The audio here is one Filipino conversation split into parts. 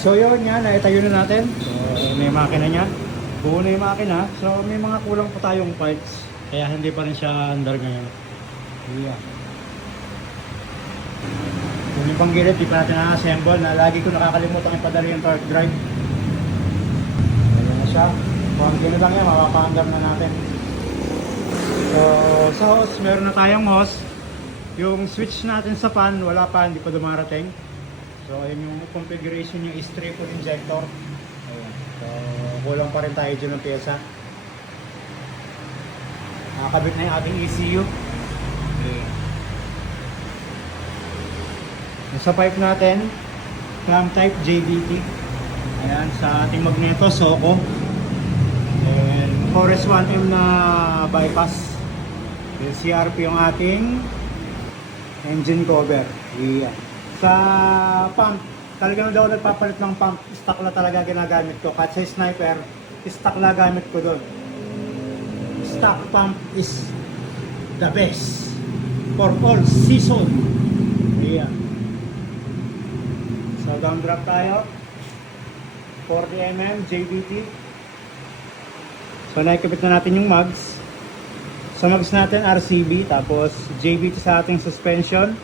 So yun yan, naitayo na natin. So may makina niya. Buo na yung makina. So may mga kulang pa tayong parts. Kaya hindi pa rin siya under ngayon. Yeah. Yung pang gilid, di pa natin na-assemble na lagi ko nakakalimutan ipadala yung torque drive. Ayan na siya. Kung gilid lang yan, mapapa-under na natin. So sa hose, meron na tayong hose. Yung switch natin sa fan, wala pa, hindi pa dumarating. So ayun yung configuration yung is triple injector. Ayan. So kulang pa rin tayo dyan ng pyesa. Nakakabit na yung ating ECU. Ayan. Sa pipe natin, clamp type JBT. Ayan, sa ating magneto, Soco. And 4S1M na bypass. Yung CRP yung ating engine cover. Yeah. Sa pump, talagang daw nagpapalit ng pump. Stock na talaga ginagamit ko. Kahit sa sniper, stock na gamit ko doon. Stock pump is the best for all season. Yeah. So down drop tayo. 40mm JBT. So nakikipit na natin yung mags. Sa mags natin RCB, tapos JBT sa ating suspension.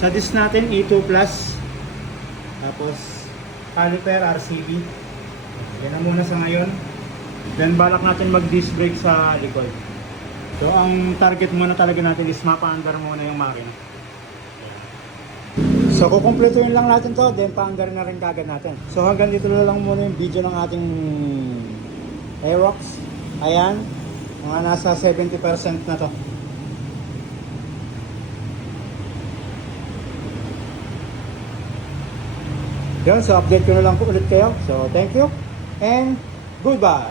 Sa disc natin E2+, tapos caliper RCB. Yan na muna sa ngayon. Then balak natin mag disc brake sa likod. So ang target muna talaga natin is mapa-under muna yung makina. So kukumpletuhin lang natin to, then pa-under na rin kagad natin. So hanggang dito na lang muna yung video ng ating Aerox. Ayan, mga nasa 70% na to. Yun, so update ko na lang po ulit kayo. So thank you and goodbye.